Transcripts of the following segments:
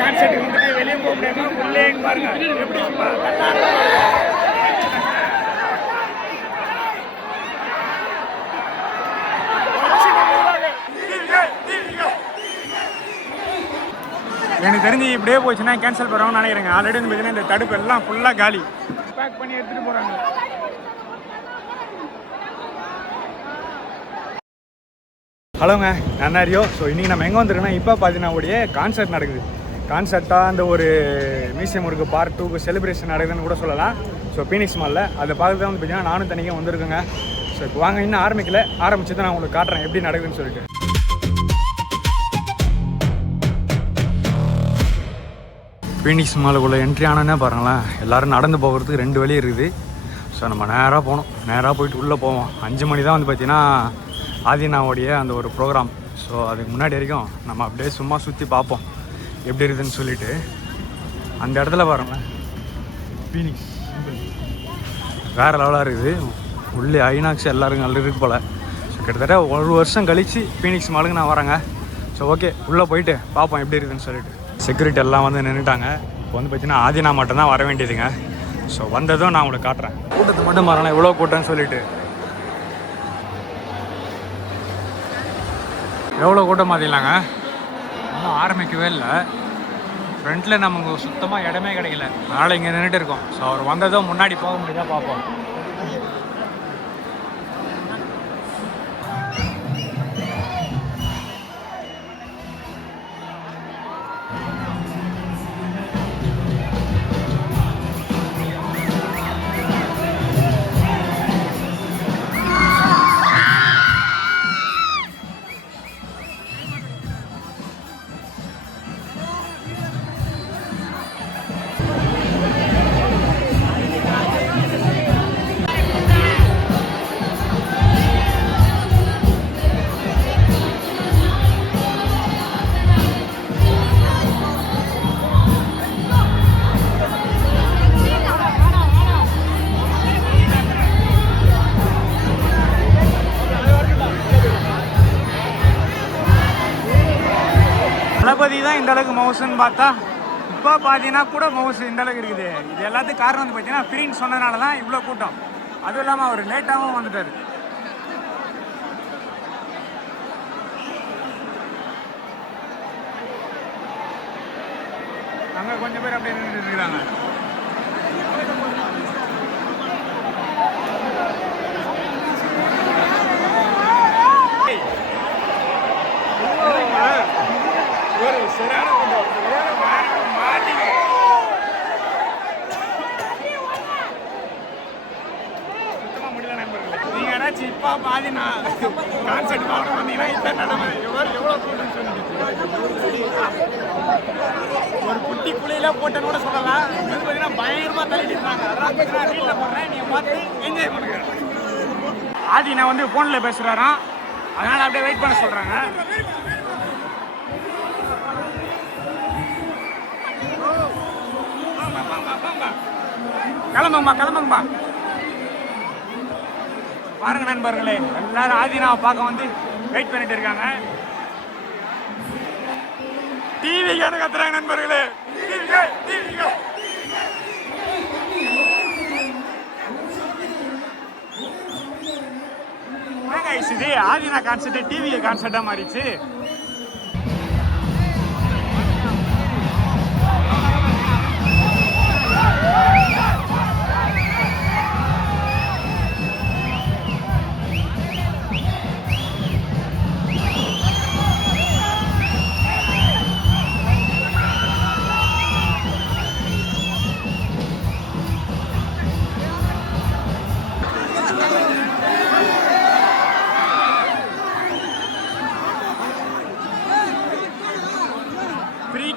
Concept வந்துட்டு வெளியே போக முடியாம உள்ளே பாருங்க எப்படி சும்மா எனக்கு தெரிஞ்சு இப்படியே போச்சுன்னா கேன்சல் பண்ணுவாங்கன்னு நினைக்கிறேங்க. ஆல்ரெடி வந்து பார்த்தீங்கன்னா இந்த தடுப்பு எல்லாம் ஃபுல்லாக காலி பேக் பண்ணி எடுத்துகிட்டு போகிறாங்க. ஹலோங்க, நான் ரியோ. ஸோ இன்றைக்கி நம்ம எங்கே வந்துருக்கோன்னா இப்போ பார்த்தீங்கன்னா உடைய கான்சர்ட் நடக்குது. கான்சர்ட்டாக அந்த ஒரு மியூசியம் இருக்குது, பார்ட் 2 செலிப்ரேஷன் நடக்குதுன்னு கூட சொல்லலாம். ஸோ பீனிக்ஸ் மாலில் அதை பார்த்து தான் வந்து பார்த்தீங்கன்னா நானும் தனியாக வந்திருக்கேங்க. ஸோ இப்போ வாங்க, இன்னும் ஆரம்பிச்சு தான் நான் உங்களுக்கு காட்டுறேன் எப்படி நடக்குதுன்னு சொல்லிட்டு. பீனிக்ஸ் மாலுக்குள்ளே என்ட்ரி ஆனோன்னே பாருங்களேன், எல்லோரும் நடந்து போகிறதுக்கு 2 வழி இருக்குது. ஸோ நம்ம நேராக போகணும், நேராக போயிட்டு உள்ளே போவோம். 5 மணி தான் வந்து பார்த்திங்கன்னா ஆதினாவுடைய அந்த ஒரு ப்ரோக்ராம். ஸோ அதுக்கு முன்னாடி வரைக்கும் நம்ம அப்படியே சும்மா சுற்றி பார்ப்போம் எப்படி இருக்குதுன்னு சொல்லிட்டு. அந்த இடத்துல பாருங்களேன், பீனிக்ஸ் வேறு லெவலாக இருக்குது. உள்ளே ஐநாக்ஸ் எல்லாருக்கும் நல்ல இருக்குது போல். ஸோ கிட்டத்தட்ட 1 வருஷம் கழித்து பீனிக்ஸ் மாலுக்கு நான் வரேங்க. ஸோ ஓகே, உள்ளே போயிட்டு பார்ப்போம் எப்படி இருக்குதுன்னு சொல்லிட்டு. செக்யூரிட்டி எல்லாம் வந்து நின்றுட்டாங்க. இப்போ வந்து பார்த்தீங்கன்னா ஆதினா மட்டும்தான் வர வேண்டியதுங்க. ஸோ வந்ததும் நான் உங்களுக்கு காட்டுறேன். கூட்டத்தை மட்டும் வரலாம், எவ்வளோ கூட்டம்னு சொல்லிட்டு. எவ்வளோ கூட்டம் பார்த்திங்களாங்க, இன்னும் ஆரம்பிக்கவே இல்லை. ஃப்ரண்ட்டில் நமக்கு சுத்தமாக இடமே கிடைக்கல, அதனால் இங்கே நின்றுட்டு இருக்கோம். ஸோ அவர் வந்ததும் முன்னாடி போக முடியுதா பார்ப்போம். தளபதி தான் இந்த அளவுக்கு மவுசுன்னு பார்த்தா இப்போ பார்த்தீங்கன்னா கூட மவுசு இந்த அளவுக்கு இருக்குது. இது எல்லாத்துக்கும் காரணம் வந்து பார்த்தீங்கன்னா ஃப்ரீன்னு சொன்னதுனால தான் இவ்வளோ கூட்டம். அதுவும் இல்லாமல் அவர் லேட்டாகவும் வந்துட்டார். அங்கே கொஞ்சம் பேர் அப்படியே நின்றுட்டு இருக்கிறாங்க. இப்போ பாதி நான் கான்செர்ட் பார்க்க வந்தீங்கன்னா இந்த நிலைமை எவ்வளோ கூட்டம் சொல்லிட்டு ஒரு குட்டி குழியில போட்டேன்னு கூட சொல்லலாம். இது பார்த்தீங்கன்னா பயங்கரமாக தள்ளிட்டு இருந்தாங்க. அதெல்லாம் பார்த்தீங்கன்னா ரீலில் போடுறேன், நீங்கள் பார்த்து என்ஜாய் பண்ணுங்க. ஆதி நான் வந்து ஃபோனில் பேசுகிறாராம், அதனால் அப்படியே வெயிட் பண்ண சொல்கிறாங்க. கிளம்புங்கப்பா. பாருங்க நண்பர்களே, எல்லாரும் ஆதினாவை பார்க்க வந்து வெயிட் பண்ணிட்டு இருக்காங்க. டிவி கத்துறாங்க நண்பர்களே. இது ஆதினா கான்செர்ட் டிவி கான்செர்ட்டா மாறிச்சு.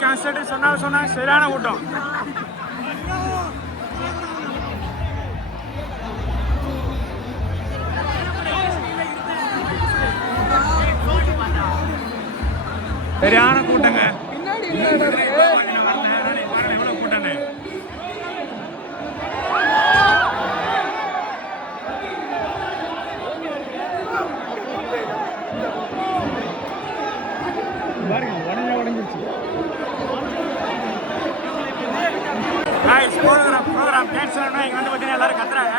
கான்செர்ட் சொன்னா சரியான கூட்டம். சரியான கூட்டங்க. எவ்வளவு கூட்டங்க. பாருங்க, உடஞ்சிருச்சு. ப்ரோக்ராம் கேன்சல் ஆனால் இங்கே வந்து பார்த்தீங்கன்னா எல்லாரும் கத்துறாங்க.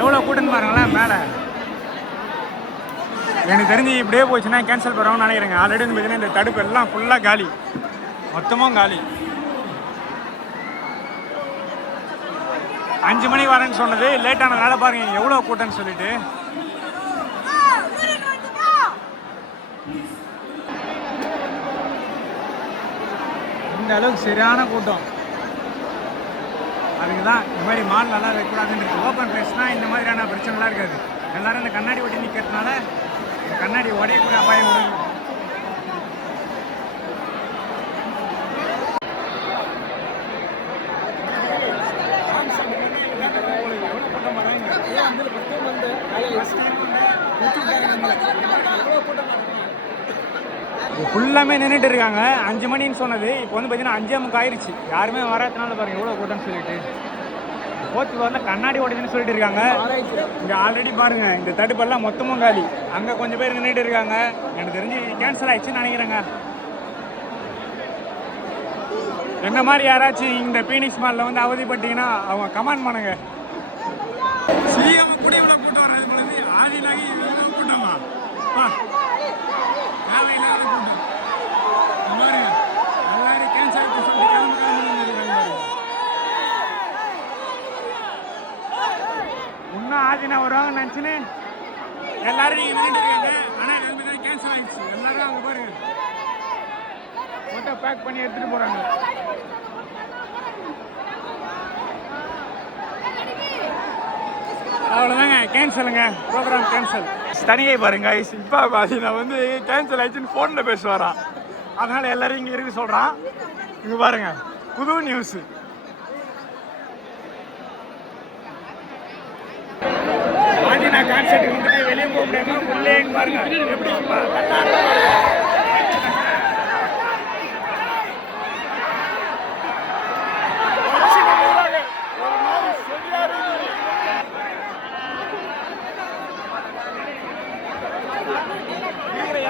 எவ்வளோ கூட்டன்னு பாருங்களேன் மேலே. எனக்கு தெரிஞ்சு இப்படியே போச்சுன்னா கேன்சல் பண்ணுறோம்னு நினைக்கிறேங்க. ஆல்ரெடி வந்து பார்த்தீங்கன்னா இந்த தடுப்பு எல்லாம் ஃபுல்லாக காலி, மொத்தமும் காலி. 5 மணிக்கு வரேன்னு சொன்னது லேட் ஆனதுனால பாருங்க எவ்வளோ கூட்டம்னு சொல்லிட்டு. இந்த அளவுக்கு சரியான கூட்டம். அதுக்கு தான் இந்த மாதிரி மால் நல்லா இருக்கக்கூடாதுன்னு இருக்குது. ஓப்பன் பிளேஸ்னால் இந்த மாதிரியான பிரச்சனைலாம் இருக்காது. எல்லோரும் இந்த கண்ணாடி ஒட்டி நிற்கிறதுனால கண்ணாடி உடையக்கூடிய அபாயம் வருது. ஃபுல்லாமே நின்றுட்டு இருக்காங்க. 5 மணின்னு சொன்னது இப்போ வந்து பார்த்தீங்கன்னா 5:30 ஆயிடுச்சு. யாருமே வராதனால பாருங்கள் எவ்வளோ கூட்டம்னு சொல்லிட்டு. போச்சு வரல கண்ணாடி ஓடுதுன்னு சொல்லிட்டு இருக்காங்க. இங்கே ஆல்ரெடி பாருங்கள் இந்த தடுப்பெல்லாம் மொத்தமும் காலி. அங்கே கொஞ்சம் பேர் நின்றுட்டு இருக்காங்க. எனக்கு தெரிஞ்சு கேன்சல் ஆயிடுச்சுன்னு நினைக்கிறேங்க. என்ன மாதிரி யாராச்சும் இந்த பீனிக்ஸ் மாலில் வந்து அவதிப்பட்டீங்கன்னா அவங்க கமெண்ட் பண்ணுங்க. சிஎம் கூட இவ்வளோ கூட்டம் வர்றது ஆதிலாகி இவ்வளோ கூட்டமா தேவையில்லாத கூட்டம். எல்லாரும் கேன்சல் இன்னும் ஆதினா வருவாங்கன்னு நினச்சின்னு எல்லாரும் நீங்கள் நின்றுட்டு இருக்காங்க. ஆனால் எல்லாமே கேன்சல் ஆகிடுச்சு. எல்லாரும் அவங்க பாருங்க ஃபோட்டோ பேக் பண்ணி எடுத்துகிட்டு போகிறாங்க. அவ்வளோதாங்க கேன்சலுங்க. Program cancel. தனியை பாருங்க இப்போ நான் வந்து கேன்சல் ஆயிடுச்சுன்னு ஃபோனில் பேசுவாரான். அதனால் எல்லோரும் இங்கே இருக்கு சொல்கிறான். இங்கே பாருங்க புது நியூஸு. ஆதினா கான்சர்ட் வந்துட்டு வெளியே போக முடியாம உள்ளே பாருங்க எப்படி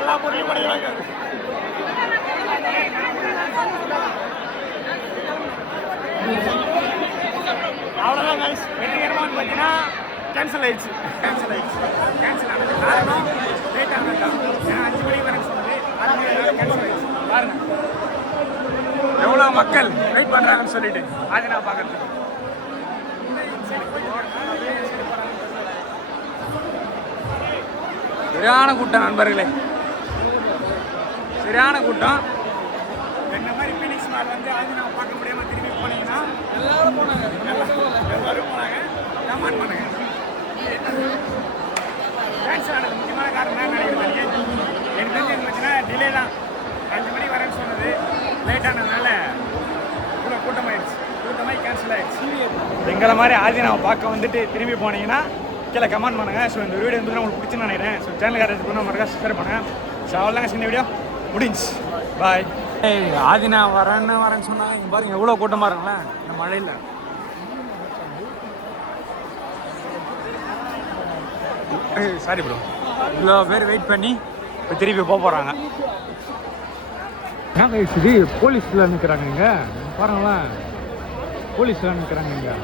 எல்லா பொருளையும் கிடைக்கிறாங்க. அவ்வளோதான் கைஸ். வெற்றிகரமாக பார்த்தீங்கன்னா கேன்சல் ஆயிடுச்சு. கேன்சல் ஆனது காரணம் லேட் ஆனது. ஏன்னா 5 மணிக்கு வரேன்னு சொன்னது கேன்சல் ஆயிடுச்சு. பாருங்க எவ்வளோ மக்கள் வெயிட் பண்ணுறாங்கன்னு சொல்லிட்டு ஆதினா பார்க்கறது. சரியான கூட்டம் நண்பர்களே, சரியான கூட்டம். இந்த மாதிரி பீனிக்ஸ் மால் வந்து ஆதினா பார்க்க முடியாமல் திரும்பி போனீங்கன்னா எல்லாரும் போனாங்க. கமெண்ட் பண்ணுங்க. கேன்சல் ஆனது முக்கியமான காரணம் என்ன நினைக்கிறீங்க? எனக்கு தெரிஞ்சு இருந்துச்சுன்னா டிலே தான். 5 மணிக்கு வரேன்னு சொன்னது லேட் ஆனதுனால இவ்வளோ கூட்டமாயிடுச்சு. கூட்டமாகி கேன்சல் ஆகிடுச்சு. எங்களை மாதிரி ஆதினாவை பார்க்க வந்துட்டு திரும்பி போனீங்கன்னா கீழே கமெண்ட் பண்ணுங்கள். ஸோ இந்த வீடியோ வந்து உங்களுக்கு பிடிச்சுன்னு நினைக்கிறேன். ஸோ சேனலுக்கு பண்ண மறக்காம சப்ஸ்கிரைப் பண்ணுங்கள். ஸோ அவ்வளோதாங்க இந்த வீடியோ முடிஞ்சு. பாய். ஆதினா வரேன்னு சொன்னாங்க. இங்கே பாருங்க எவ்வளோ கூட்டமாக இருங்களேன் இந்த மழையில். சாரி ப்ரோ, இவ்வளோ பேர் வெயிட் பண்ணி இப்போ திருப்பி போகிறாங்க. ஏன் இது போலீஸ்லாம் நிற்கிறாங்க இங்கே பாருங்களேன். போலீஸ்லாம் நிற்கிறாங்க இங்கே.